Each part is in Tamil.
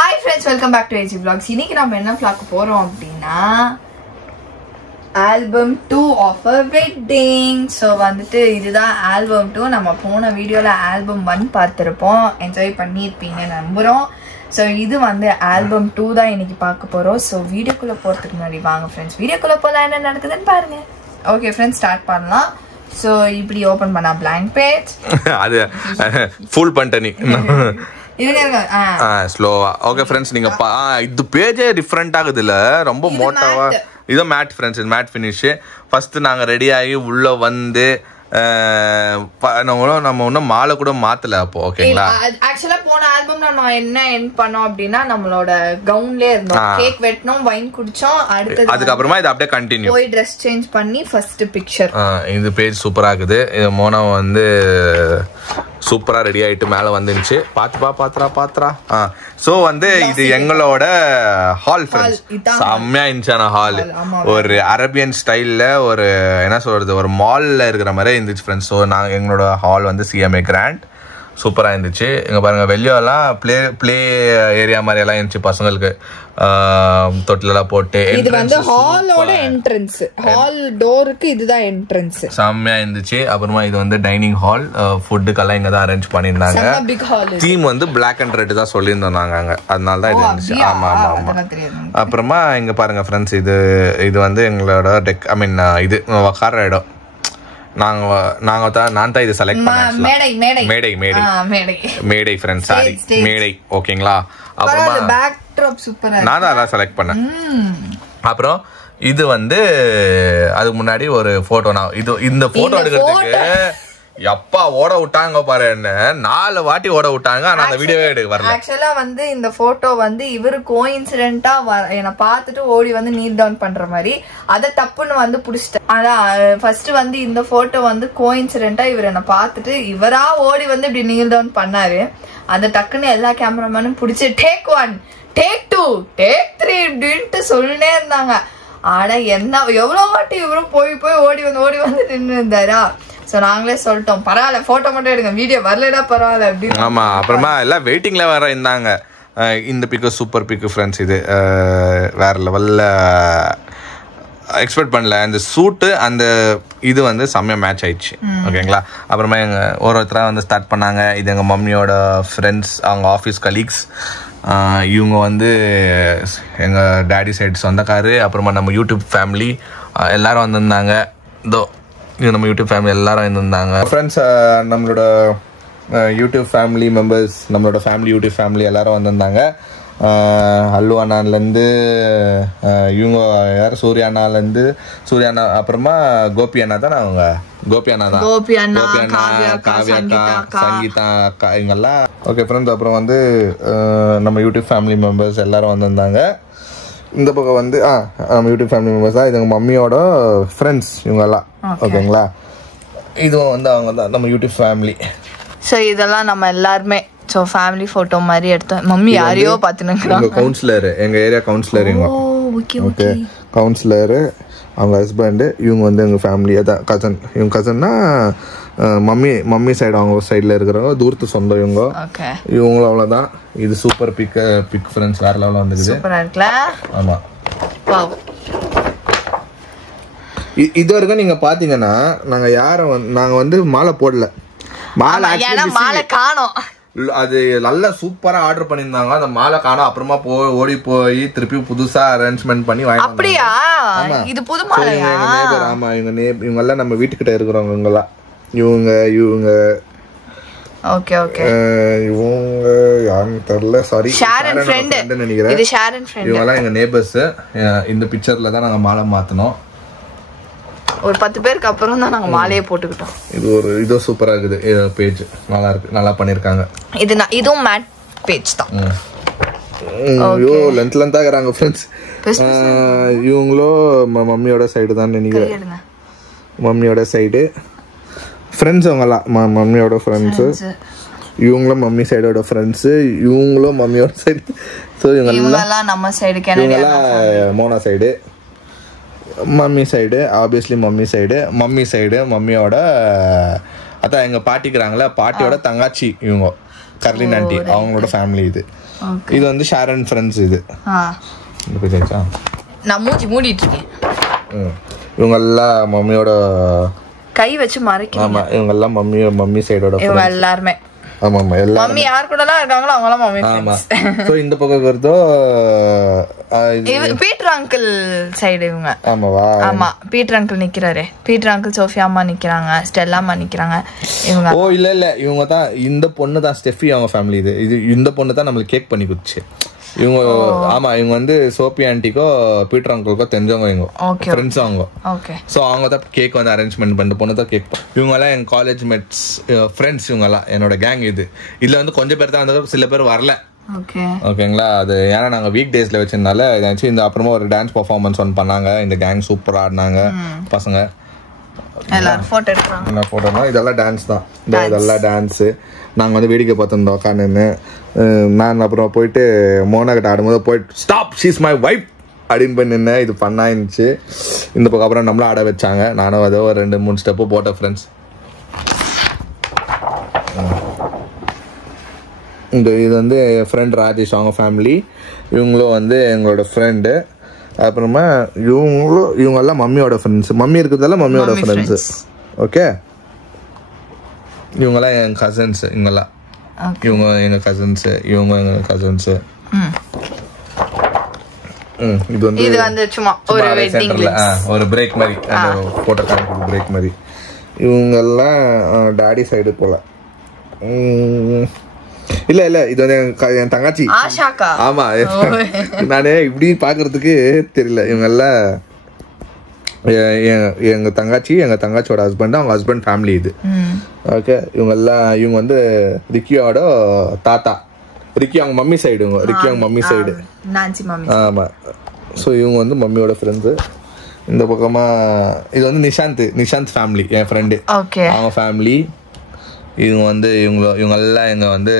Hi friends, welcome back to AG Vlogs. இன்னைக்கு நாம என்ன vlog போறோம் அப்படினா album 2 of a wedding. So வந்துட்டு இதுதான் album 2. நம்ம போன வீடியோல album 1 பார்த்திருப்போம். என்ஜாய் பண்ணிருப்பீங்க நம்புறோம். So இது வந்து album 2 தான் இன்னைக்கு பார்க்க போறோம். So வீடியோக்குள்ள போறதுக்கு முன்னாடி வாங்க friends, வீடியோக்குள்ள போலாம் என்ன நடக்குதுன்னு பாருங்க. Okay friends, ஸ்டார்ட் பண்ணலாம். So இப்படி ஓபன் பண்ணா blank page. அது ஃபுல் பண்ணிட்டேனி. ஸ்லோவா. ஓகே ஃப்ரெண்ட்ஸ், நீங்க இது பேஜே டிஃப்ரெண்ட் ஆகுது இல்ல, ரொம்ப மோட்டாவா. இது மேட் ஃப்ரெண்ட்ஸ், இது மேட் ஃபினிஷ். ஃபர்ஸ்ட் நாங்க ரெடி ஆகி உள்ள வந்து நம்ம ஒன்னும் மாலை கூட மாத்தல அப்போ. ஓகேங்களா, ஆக்சுவலா போன ஆல்பம்ல நான் என்ன எண்ட் பண்ணோம் அப்படின்னா நம்மளோட கவுன்லயே இருந்தோம். கேக் வெட்டணும், வைன் குடிச்சோம். அதுக்கப்புறமா இது அப்படியே கண்டினியூ போய் ட்ரெஸ் சேஞ்ச் பண்ணி ஃபர்ஸ்ட் பிக்சர். இது பேஜ் சூப்பரா இருக்குது. மோனா வந்து சூப்பரா ரெடி ஆயிட்டு மேல வந்துருச்சு. பாத்துரா. சோ வந்து இது எங்களோட ஹால் ஃப்ரெண்ட்ஸ். செம்மையா இருந்துச்சான ஹால். ஒரு அரேபியன் ஸ்டைல்ல ஒரு என்ன சொல்றது, ஒரு மால்ல இருக்கிற மாதிரி இருந்துச்சு ஃப்ரெண்ட்ஸ். ஸோ நாங்கள் எங்களோட ஹால் வந்து CMA கிராண்ட் சூப்பராக இருந்துச்சு. இங்கே பாருங்க, வெளியெல்லாம் ப்ளே ஏரியா மாதிரி எல்லாம் இருந்துச்சு. பசங்களுக்கு தொட்டிலெல்லாம் போட்டு. இது வந்து ஹாலோட என்ட்ரன்ஸ், ஹால் டோருக்கு இதுதான் என்ட்ரன்ஸ். செம்மையா இருந்துச்சு. அப்புறமா இது வந்து டைனிங் ஹால். ஃபுட்டுக்கெல்லாம் இங்கே தான் அரேஞ்ச் பண்ணியிருந்தாங்க. தீம் வந்து பிளாக் அண்ட் ரெட் தான் சொல்லியிருந்தோம் நாங்கள் அங்கே, அதனால தான் இது இருந்துச்சு. ஆமாம். அப்புறமா இங்கே பாருங்க ஃப்ரெண்ட்ஸ், இது வந்து எங்களோட இது உக்கார இடம். நான் தான் இது செலக்ட் பண்ணேன். மேடை ஃப்ரெண்ட்ஸ், சாரி மேடை. ஓகேங்களா, அப்புறமா பேக்ட்ராப் சூப்பரா நான் தான் அதான் செலக்ட் பண்ணேன். அப்புறம் இது வந்து அதுக்கு முன்னாடி ஒரு போட்டோ. நான் இந்த போட்டோ எடுக்கிறதுக்கு எப்பா ஓட விட்டாங்க பாரு, என்ன 4 வாட்டி ஓட விட்டாங்க. ஆனா அந்த வீடியோவே எடுக்க வரல. ஆக்சுவலா வந்து இந்த போட்டோ வந்து இவரு கோஇன்சிடென்ட்டா என்ன பார்த்துட்டு ஓடி வந்து நீல் டவுன் பண்ற மாதிரி அத தப்புன்னு வந்து புடிச்சிட்டேன். அதான் ஃபர்ஸ்ட் வந்து இந்த போட்டோ வந்து கோஇன்சிடென்ட்டா இவர் என்ன பார்த்துட்டு இவரா ஓடி வந்து இப்படி நீல் டவுன் பண்ணாரு. அந்த டக்குன்னு எல்லா கேமராமேனும் பிடிச்சி டேக் 1, டேக் 2, டேக் 3 அப்படின்ட்டு சொல்லினே இருந்தாங்க. ஆனா என்ன எவ்வளவு வாட்டி இவரும் போய் ஓடி வந்து நின்று இருந்தாரா. சோ நாங்களே சொல்லிட்டோம், பரவாயில்ல போட்டோ மட்டும் எடுங்க, வீடியோ வரலடா பரவாயில்ல அப்படின்னு. ஆமா, அப்புறமா எல்லாம் வெயிட்டிங்ல வர இருந்தாங்க. இந்த பிக்கு சூப்பர் பிக்கு ஃப்ரெண்ட்ஸ். இது வேற லெவல்ல எக்ஸ்பெக்ட் பண்ணல. அந்த சூட்டு அந்த இது வந்து செம்மையா மேட்ச் ஆயிடுச்சு. ஓகேங்களா, அப்புறமா எங்க ஒருத்தரா வந்து ஸ்டார்ட் பண்ணாங்க. இது எங்க மம்மியோட ஃப்ரெண்ட்ஸ், அவங்க ஆஃபீஸ் கலீக்ஸ். இவங்க வந்து எங்க டேடி சைடு சொந்தக்காரு. அப்புறமா நம்ம யூடியூப் ஃபேமிலி எல்லாரும் வந்திருந்தாங்க. இது நம்ம யூடியூப் ஃபேமிலி எல்லாரும் இருந்திருந்தாங்க ஃப்ரெண்ட்ஸ். நம்மளோட யூடியூப் ஃபேமிலி மெம்பர்ஸ், நம்மளோட ஃபேமிலி யூடியூப் ஃபேமிலி எல்லாரும் வந்திருந்தாங்க. அல்லு அண்ணாலேருந்து இவங்க யார், சூர்யா அண்ணா, அப்புறமா கோபி அண்ணா தானே அவங்க. கோபி அண்ணா, காவியா அக்கா, சங்கீதா அக்கா, இவங்கெல்லாம். ஓகே ஃப்ரெண்ட்ஸ், அப்புறம் வந்து நம்ம யூடியூப் ஃபேமிலி மெம்பர்ஸ் எல்லாரும் வந்திருந்தாங்க. இந்த பக்கம் வந்து நம்ம யூடியூப் ஃபேமிலி மெம்பர்ஸ் தான். இது எங்கள் மம்மியோட ஃப்ரெண்ட்ஸ் இவங்கெல்லாம். ஓகேங்களா, இதுவும் வந்து அவங்க தான் நம்ம யூடியூப் ஃபேமிலி. ஸோ இதெல்லாம் நம்ம எல்லாருமே ஃபேமிலி ஃபோட்டோ மாதிரி எடுத்தோம். மம்மி யாரையோ பார்த்துன்னு கவுன்சிலர், எங்கள் ஏரியா கவுன்சிலர் இவங்க. ஓகே, கவுன்சிலரு, அவங்க ஹஸ்பண்டு. இவங்க வந்து எங்கள் ஃபேமிலியே தான் கசன். இவங்க கசன்னா மம்மி சைடு, அவங்க சைடில் இருக்கிறவங்க தூரத்து சொந்தம் இவங்க. இவங்களும் அவ்வளோதான். இது சூப்பர் பிக் ஃப்ரெண்ட்ஸ், வேற லெவலில் வந்துருக்குது. ஆமாம், இது வரைக்கும் நீங்கள் பார்த்தீங்கன்னா நாங்கள் வந்து மாலை போடல. மாலை காணோம். அது நல்லா சூப்பரா ஆர்டர் பண்ணிருந்தாங்க. அந்த மாலை காணோம். அப்புறமா ஓடி போய் திருப்பி புதுசா அரேஞ்ச்மெண்ட் பண்ணி வாங்கி. அப்படியா? இது புது மாலையா? எங்க நேபர். ஆமா, இவங்க எல்லாம் நம்ம வீட்டுக்கிட்ட இருக்கிறவங்க. இவங்கெல்லாம் இவங்க ஓகே இவங்க யாருன்னு தெரியல, சாரி, ஷாரன் ஃப்ரெண்ட் நினைக்கிறேன். இது ஷாரன் ஃப்ரெண்ட். இவங்க எல்லாம் எங்க நேபர்ஸ். இந்த பிக்சர்ல தான் நாங்க மாலை மாத்தணும். ஒரு 10 பேருக்கு அப்புறம் தான் நாங்க மாலையே போட்டுக்கிட்டோம். இது சூப்பரா இருக்குது. பேஜ் நல்லா இருக்கு, நல்லா பண்ணிருக்காங்க. இதுவும் மேட் பேஜ் தான். ஐயோ, லென்த்தா இருக்காங்க ஃப்ரெண்ட்ஸ். இவங்களோ மம்மியோட சைடு தான் நினைக்கிறேன். மம்மியோட சைடு ஃப்ரெண்ட்ஸ் அவங்கலாம், மம்மியோட ஃப்ரெண்ட்ஸு. இவங்களும் மம்மி சைடோட ஃப்ரெண்ட்ஸு, இவங்களும் மம்மியோட சைடு. ஸோ இவங்கெல்லாம் நம்ம சைடு, இவங்கெல்லாம் Mona side. Mummy side, obviously mummy side மம்மியோட அதான் எங்கள் பாட்டிக்கிறாங்களே, பாட்டியோட தங்காச்சி இவங்க கர்லின் ஆண்டி, அவங்களோட ஃபேமிலி இது. இது வந்து ஷாரன் ஃப்ரெண்ட்ஸ். இது நான் மூடிட்டு இருக்கேன். இவங்க எல்லாம் மம்மியோட கை வச்சு மறைக்கிறேன். ஆமா இவங்க எல்லாம் மம்மி சைடோட இவங்க எல்லாருமே. ஆமா எல்லாரும் மம்மி யார் கூடலாம் இருக்காங்களோ அவங்க எல்லாம் மம்மி. ஆமா. சோ இந்த பக்கம் வரதோ பீட்டர் அங்கிள் சைடு இவங்க. ஆமாவா? ஆமா பீட்டர் அங்கிள் நிக்கிறாரு. பீட்டர் அங்கிள் சோஃபியா அம்மா நிக்கிறாங்க, ஸ்டெல்லா அம்மா நிக்கிறாங்க. இவங்க இல்ல இவங்க தான் இந்த பொண்ணு தான் ஸ்டெஃபி அவங்க ஃபேமிலி. இது இந்த பொண்ணு தான் நம்மளுக்கு கேக் பண்ணி கொடுத்துச்சு. இவங்க ஆமா இவங்க வந்து சோபி ஆண்டிக்கோ பீட்டர் அங்கிளுக்கோ தெரிஞ்சவங்க இவங்க ஃப்ரெண்ட்ஸ் அவங்க. ஸோ அவங்க தான் கேக் வந்து அரேஞ்ச்மெண்ட் பண்ண பொண்ணு தான் கேக். இவங்க எல்லாம் என் காலேஜ் மேட்ஸ் ஃப்ரெண்ட்ஸ். இவங்க எல்லாம் என்னோட கேங். இதுல வந்து கொஞ்சம் பேர் தான் வந்து சில பேர் வரல. ஓகேங்களா? அது ஏன்னா நாங்கள் வீக் டேஸ்ல வச்சிருந்தால ஏதாச்சும் இந்த அப்புறமா ஒரு டான்ஸ் பர்ஃபார்மன்ஸ் ஒன்று பண்ணாங்க. இந்த கேங் சூப்பராக ஆடினாங்க பசங்க. போட்டோம்னா இதெல்லாம் டான்ஸ் தான். இதெல்லாம் டான்ஸு நாங்கள் வந்து வேடிக்கை பார்த்துருந்தோம் உட்காந்துன்னு. நான் அப்புறம் போயிட்டு மோனா கிட்ட ஆடும்போது போயிட்டு ஸ்டாப் ஷீஸ் மை வைஃப் அப்படின்னு போய் நின்று இது பண்ணாயிருந்துச்சு. இந்த பக்கம் அப்புறம் நம்மளும் ஆட வச்சாங்க. நானும் அதோ ஒரு 2-3 ஸ்டெப்பு போட்டேன் ஃப்ரெண்ட்ஸ். இது வந்து என் ஃப்ரெண்ட் ராஜேஷ் அவங்க ஃபேமிலி. இவங்களும் வந்து எங்களோட ஃப்ரெண்டு. அப்புறமா இவங்கெல்லாம் மம்மியோட ஃப்ரெண்ட்ஸ். மம்மி இருக்கிறதெல்லாம் மம்மியோட ஃப்ரெண்ட்ஸு. ஓகே இவங்கெல்லாம் என் கசின்ஸ். இவங்க எங்கள் கசின்ஸு. இவங்க எங்கள் கசின்ஸு. இது வந்து சும்மா ஒரு பிரேக் மாதிரி போட்டோ காமிக்கிறது பிரேக் மாதிரி. இவங்கெல்லாம் டாடி சைடு போல. இல்ல இது வந்து என் தங்கச்சி. ஆமா நானே இப்படி பாக்குறதுக்கு தெரியல. இவங்க எல்லாம் எங்க தங்கச்சியோட ஹஸ்பண்ட், அவங்க ஹஸ்பண்ட் ஃபேமிலி இது. ஓகே இவங்க வந்து ரிக்கியோட தாத்தா. ரிக்கி அவங்க மம்மி சைடு. ரிக்கி அவங்க மம்மி சைடு. ஆமா. ஸோ இவங்க வந்து மம்மியோட ஃப்ரெண்ட்ஸு. இந்த பக்கமா இது வந்து நிஷாந்த் ஃபேமிலி என் ஃப்ரெண்டு. அவங்க ஃபேமிலி. இவங்க வந்து இவங்க எல்லாம் எங்க வந்து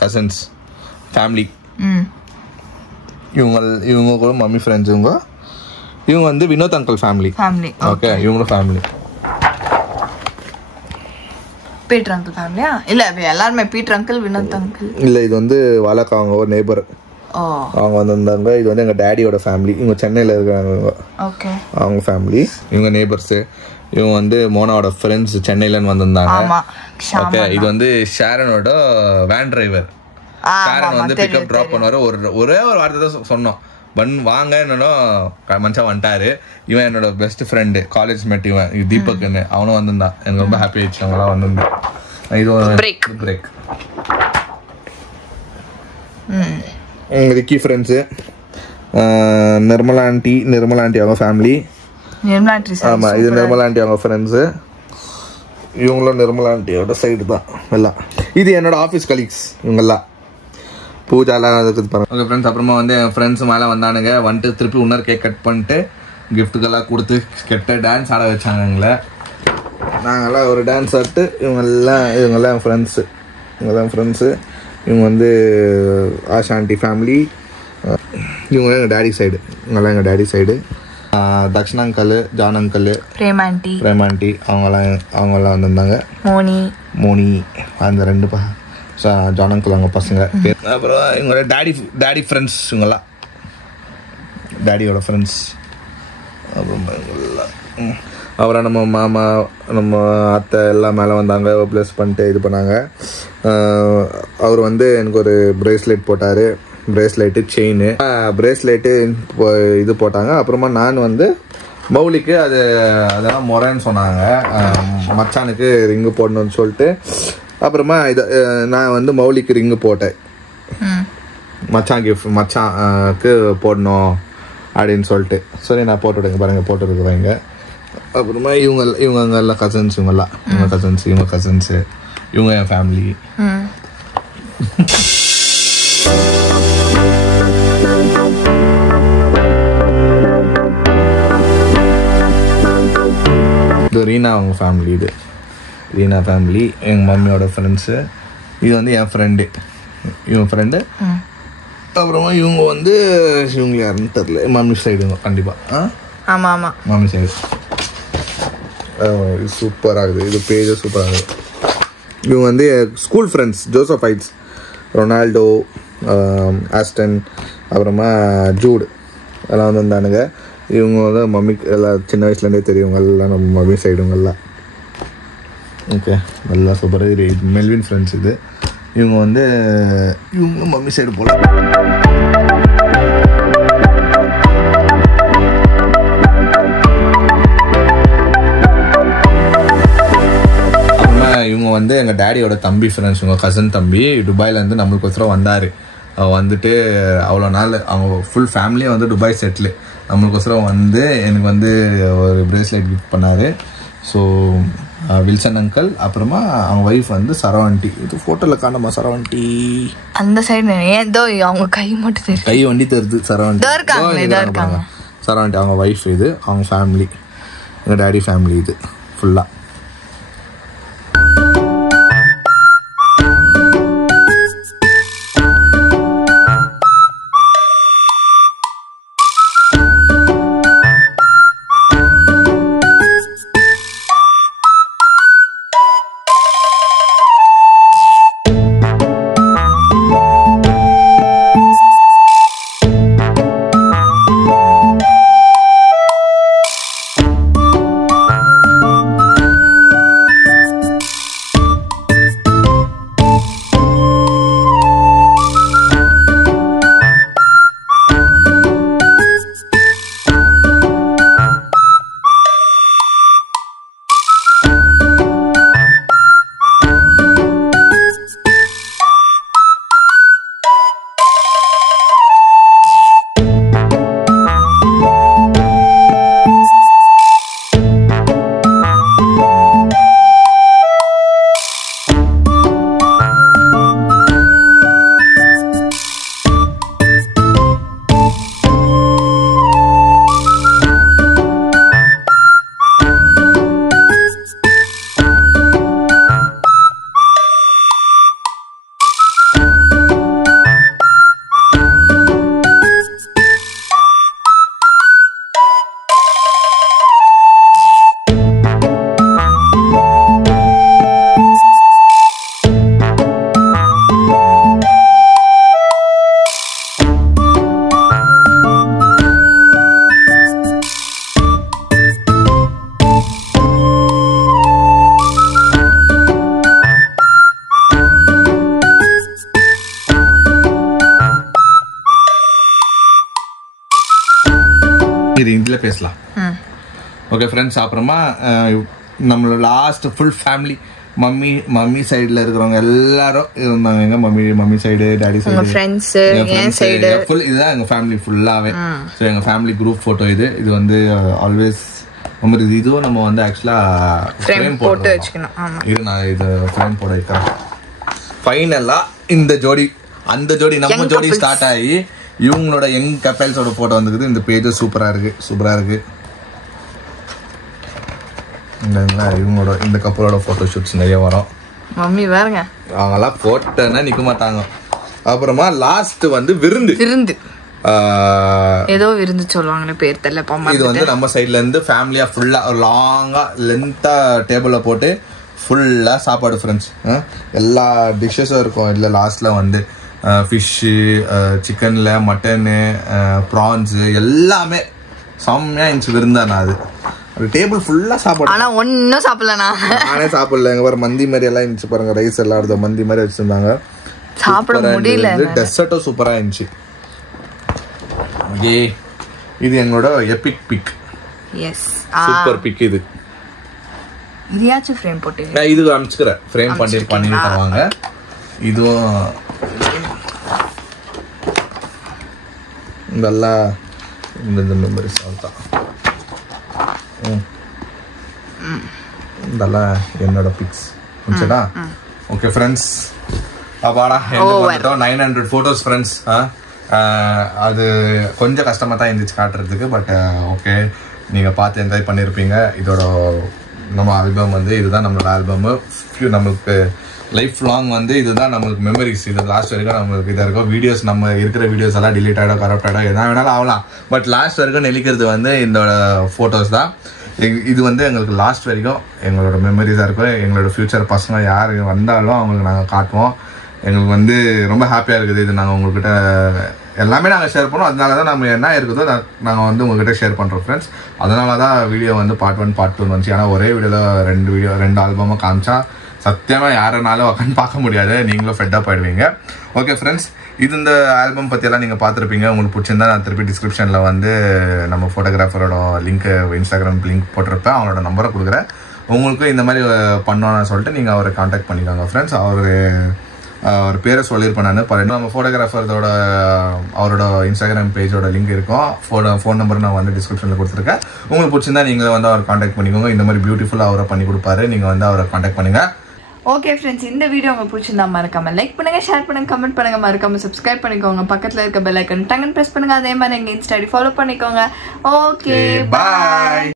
கசின்ஸ் ஃபேமிலி. இவங்க கூட மம்மி ஃப்ரெண்ட்ஸ். இவங்க வந்து வினோத் அங்கிள் ஃபேமிலி. ஓகே இவங்களும் ஃபேமிலி. பீட்டர் அங்கிள் ஃபேமிலியா? இல்ல எல்லாரும் பீட்டர் அங்கிள் வினோத் அங்கிள். இல்ல இது வந்து வாலக்கா அவங்க ஒரு நெய்பர். அவங்க வந்திருந்தாங்க. இது வந்து எங்க டேடியோட ஃபேமிலி. இவங்க சென்னையில இருக்காங்க. அவங்க ஃபேமிலி. இவங்க நெய்பர்ஸ். இவங்க வந்து மோனாவோட ஃப்ரெண்ட்ஸ் சென்னையில வந்திருந்தாங்க. ஓகே இது வந்து ஷாரனோட வேன் டிரைவர். ஷாரன் வந்து பிக்கப் ட்ராப் பண்ணுவாரு. ஒரே ஒரு வார்த்தை தான் சொன்னோம், வாங்க. என்னன்னா மனுஷன் வந்துட்டாரு. இவன் என்னோட பெஸ்ட் ஃப்ரெண்டு, காலேஜ் மேட். இவன் தீபக்னு அவனும் வந்திருந்தான். எனக்கு ரொம்ப ஹாப்பி ஆயிடுச்சு அவங்களாம் வந்திருந்தான். இது break. Ricky friends. Nirmala aunty அவங்க ஃபேமிலி. ஆமா இது நிர்மலா ஆண்டி அவங்க ஃப்ரெண்ட்ஸு. இவங்களும் நிர்மலா ஆண்டியோட சைடு தான் எல்லாம். இது என்னோட ஆஃபீஸ் கலீக்ஸ். இவங்கெல்லாம் பூஜாலாம் இருக்குது பாருங்க. ஓகே ஃப்ரெண்ட்ஸ் அப்புறமா வந்து என் ஃப்ரெண்ட்ஸ் மேலே வந்தானுங்க. வந்துட்டு திருப்பி இன்னொரு கேக் கட் பண்ணிட்டு கிஃப்ட்டுக்கெல்லாம் கொடுத்து கெட்ட டான்ஸ் ஆட வச்சாங்க எங்களை. நாங்கள்லாம் ஒரு டான்ஸ் ஆடிட்டு இவங்கெல்லாம் என் ஃப்ரெண்ட்ஸு. இவங்க வந்து ஆஷா ஆண்டி ஃபேமிலி. இவங்களாம் எங்கள் டேடி சைடு. இவங்கெல்லாம் எங்கள் daddy side. Dakshana uncle, John uncle, Prema aunty அவங்கெல்லாம் வந்திருந்தாங்க. மோனி அந்த 2 ஜான் அங்கிள் அவங்க பசங்க. அப்புறம் இவங்களோட டாடி ஃப்ரெண்ட்ஸ். இவங்கெல்லாம் டாடியோட ஃப்ரெண்ட்ஸ். அப்புறம் நம்ம மாமா நம்ம அத்தை எல்லாம் மேலே வந்தாங்க. ப்ளஸ் பண்ணிட்டு இது பண்ணாங்க. அவர் வந்து எனக்கு ஒரு பிரேஸ்லெட் போட்டார். பிரேஸ்லெட்டு செயின் பிரேஸ்லெட்டு இது போட்டாங்க. அப்புறமா நான் வந்து மௌலிக்கு அதெல்லாம் முறைன்னு சொன்னாங்க. மச்சானுக்கு ரிங்கு போடணும்னு சொல்லிட்டு அப்புறமா நான் வந்து மௌலிக்கு ரிங்கு போட்டேன். மச்சானுக்கு போடணும் அப்படின்னு சொல்லிட்டு சரி நான் போட்டு விடுங்க பாருங்க போட்டுருக்குறாங்க. அப்புறமா இவங்க எல்லாம் கசின்ஸ். இவங்க கசின்ஸு இவங்க என் ஃபேமிலி. இது ரீனா அவங்க ஃபேமிலி. இது ரீனா ஃபேமிலி எங்கள் மம்மியோட ஃப்ரெண்ட்ஸு. இது வந்து என் ஃப்ரெண்டு. இவன் ஃப்ரெண்டு. அப்புறமா இவங்க வந்து இவங்க யாருன்னு தெரியல. மம்மி சைடுங்க கண்டிப்பாக. Mummy side. சூப்பராகுது. இது பேஜ் சூப்பராகுது. இவங்க வந்து school friends. Joseph Heights, Ronaldo, Aston அப்புறமா ஜூட் எல்லாம் வந்திருந்தானுங்க. இவங்க வந்து மம்மிக்கு எல்லாம் சின்ன வயசுலேருந்தே தெரியும், எல்லாம் நம்ம மம்மி சைடுங்கெல்லாம். ஓகே, நல்லா சூப்பராக. இது மெல்வின் ஃப்ரெண்ட்ஸ். இது இவங்க வந்து இவங்க மம்மி சைடு போல. இவங்க வந்து எங்கள் டேடியோட தம்பி ஃப்ரெண்ட்ஸ், இவங்க கசன் தம்பி. துபாயிலேருந்து நம்மளுக்கு ஒருத்தரம் வந்தார். வந்துட்டு அவ்வளோ நாள் அவங்க ஃபுல் ஃபேமிலியே வந்து துபாய் செட்டில். நம்மளுக்கு ஒருத்தரம் வந்து எனக்கு வந்து ஒரு பிரேஸ்லெட் கிஃப்ட் பண்ணார். ஸோ வில்சன் அங்கிள், அப்புறமா அவங்க ஒய்ஃப் வந்து சரவண்டி. இது ஃபோட்டோவில் காணமா சரவண்டி அந்த சைடு ஏதோ அவங்க கை மட்டும் தெரியும், கை வண்டி தருது. சரவண்டி சரவண்டி அவங்க ஒய்ஃப். இது அவங்க ஃபேமிலி, எங்கள் டேடி ஃபேமிலி. இது ஃபுல்லாக இதில் பேசலாம். ஓகே ஃப்ரெண்ட்ஸ், அப்புறமா நம்மளோட லாஸ்ட் ஃபுல் ஃபேமிலி மம்மி சைடில் இருக்கிறவங்க எல்லாரும் இருந்தாங்க. எங்க mummy side, daddy side, friends, என் சைடு ஃபுல். இதுதான் எங்கள் ஃபேமிலி ஃபுல்லாகவே. ஸோ எங்கள் ஃபேமிலி குரூப் ஃபோட்டோ இது. இது வந்து ஆல்வேஸ் நம்ம இதுவும் நம்ம வந்து ஆக்சுவலாக ஃப்ரேம் போட்டு வச்சுக்கணும். இது நான் இது ஃப்ரேம் போட வைக்கிறேன். ஃபைனலாக இந்த ஜோடி அந்த ஜோடி நம்ம ஜோடி ஸ்டார்ட் ஆகி இவங்களோட யங் கப்பல்ஸோட போட்டோ வந்துருக்குது. இந்த பேஜும் சூப்பராக இருக்கு. இவங்களோட இந்த கப்பலோட போட்டோ ஷூட்ஸ் நிறைய வரும். மம்மி பாருங்க, அவங்கெல்லாம் போட்டோன்னா நிற்க மாட்டாங்க. அப்புறமா லாஸ்ட் வந்து விருந்து ஏதோ விருந்து சொல்லுவாங்களே, பேர் தெரியல. இது வந்து நம்ம சைட்ல இருந்து ஃபேமிலியா ஃபுல்லா லாங்கா லென்த்தா டேபிள்ல போட்டு ஃபுல்லா சாப்பாடு ஃப்ரெண்ட்ஸ். எல்லா டிஷ்ஷஸும் இருக்கும். இல்லை லாஸ்ட்ல வந்து ஃபிஷ்ஷு, சிக்கன்ல மட்டனு, ப்ரான்ஸு எல்லாமே செம்மையா இருந்துச்சு விருந்தானா. அது டேபிள் ஃபுல்லா சாப்பாடு. ஆனா ஒன்னும் சாப்பிடலண்ணா, நானே சாப்பிடல. எங்க பாரு மந்தி மாதிரி எல்லாம் இருந்துச்சு பாருங்க. ரைஸ் எல்லாம் மந்தி மாதிரி வச்சிருந்தாங்க. சாப்பிட முடியல. டெசர்ட்டும் சூப்பரா இருந்துச்சு. இது எங்களோட epic pic. Yes, super pic. இது இதையாச்சும் ஃப்ரேம் போட்டு நான் இது அனுப்பிச்சுக்கிறேன். ஃப்ரேம் பண்ணி தருவாங்க. இதுவும் நல்லா இந்த மெமரிஸ் தான். இதெல்லாம் என்னோட பிக்ஸ். ஓகே ஃப்ரெண்ட்ஸ், அப்பாடா 900 ஃபோட்டோஸ் ஃப்ரெண்ட்ஸ். அது கொஞ்சம் கஷ்டமாக தான் இருந்துச்சு காட்டுறதுக்கு. பட் ஓகே, நீங்கள் பார்த்து என்ஜாய் பண்ணியிருப்பீங்க. இதோட நம்ம ஆல்பம் வந்து இதுதான் நம்மளோட ஆல்பமு. நம்மளுக்கு லைஃப் லாங் வந்து இதுதான் நம்மளுக்கு மெமரிஸ். இது லாஸ்ட் வரைக்கும் நம்மளுக்கு இதாக இருக்கும். வீடியோஸ் நம்ம இருக்கிற வீடியோஸ் எல்லாம் டிலீட் ஆகிடும், கரப்ட் ஆகிடும், எதா வேணாலும் ஆகலாம். பட் லாஸ்ட் வரைக்கும் நெளிக்கிறது வந்து இதோட ஃபோட்டோஸ் தான். இது வந்து எங்களுக்கு லாஸ்ட் வரைக்கும் எங்களோட மெமரிஸாக இருக்கும். எங்களோட ஃப்யூச்சர் பசங்க யார் வந்தாலும் அவங்களுக்கு நாங்கள் காட்டுவோம். எங்களுக்கு வந்து ரொம்ப ஹாப்பியாக இருக்குது. இது நாங்கள் உங்கள்கிட்ட எல்லாமே நாங்கள் ஷேர் பண்ணோம். அதனால தான் நம்ம என்ன இருக்குதோ நாங்கள் வந்து உங்கள்கிட்ட ஷேர் பண்ணுறோம் ஃப்ரெண்ட்ஸ். அதனால தான் வீடியோ வந்து பார்ட் 1 பார்ட் 2 வந்துச்சு. ஏன்னா ஒரே வீடியோவில் 2 ஆல்பமாக காமிச்சா சத்தியமாக யாருனாலும் உட்காந்து பார்க்க முடியாது, நீங்களும் ஃபெட்டப் ஆகிடுவீங்க. ஓகே ஃப்ரெண்ட்ஸ், இந்த ஆல்பம் பற்றியெல்லாம் நீங்கள் பார்த்துருப்பீங்க. உங்களுக்கு பிடிச்சிருந்தா நான் திருப்பி டிஸ்கிரிப்ஷனில் வந்து நம்ம ஃபோட்டோகிராஃபரோட லிங்க்கு, இன்ஸ்டாகிராம் லிங்க் போட்டிருப்பேன். அவங்களோட நம்பரை கொடுக்குறேன். உங்களுக்கு இந்த மாதிரி பண்ணோன்னு சொல்லிட்டு நீங்கள் அவரை காண்டாக்ட் பண்ணிக்கோங்க ஃப்ரெண்ட்ஸ். அவர் பேரை சொல்லியிருப்பேன் நான். நம்ம ஃபோட்டோகிராஃபரோட அவரோட இன்ஸ்டாகிராம் பேஜோட லிங்க் இருக்கும். ஃபோன் நம்பர் நான் வந்து டிஸ்கிரிப்ஷனில் கொடுத்துருக்கேன். உங்களுக்கு பிடிச்சிருந்தா நீங்கள் வந்து அவர் காண்டாக்ட் பண்ணிக்கோங்க. இந்த மாதிரி பியூட்டிஃபுல்லாக அவரை பண்ணி கொடுப்பாரு. நீங்கள் வந்து அவரை காண்டாக்ட் பண்ணுங்கள். ஓகே ஃப்ரெண்ட்ஸ், இந்த வீடியோ உங்களுக்கு பிடிச்சிருந்தா மறக்காம லைக் பண்ணுங்க, ஷேர் பண்ணுங்க, கமெண்ட் பண்ணுங்க, மறக்காம சப்ஸ்கிரைப் பண்ணிக்கோங்க. பக்கத்துல இருக்க பெல் ஐக்கன் டங்கன் பிரஸ் பண்ணுங்க. அதே மாதிரி எங்க இன்ஸ்டா ஐடி ஃபாலோ பண்ணிக்கோங்க. ஓகே, பாய்.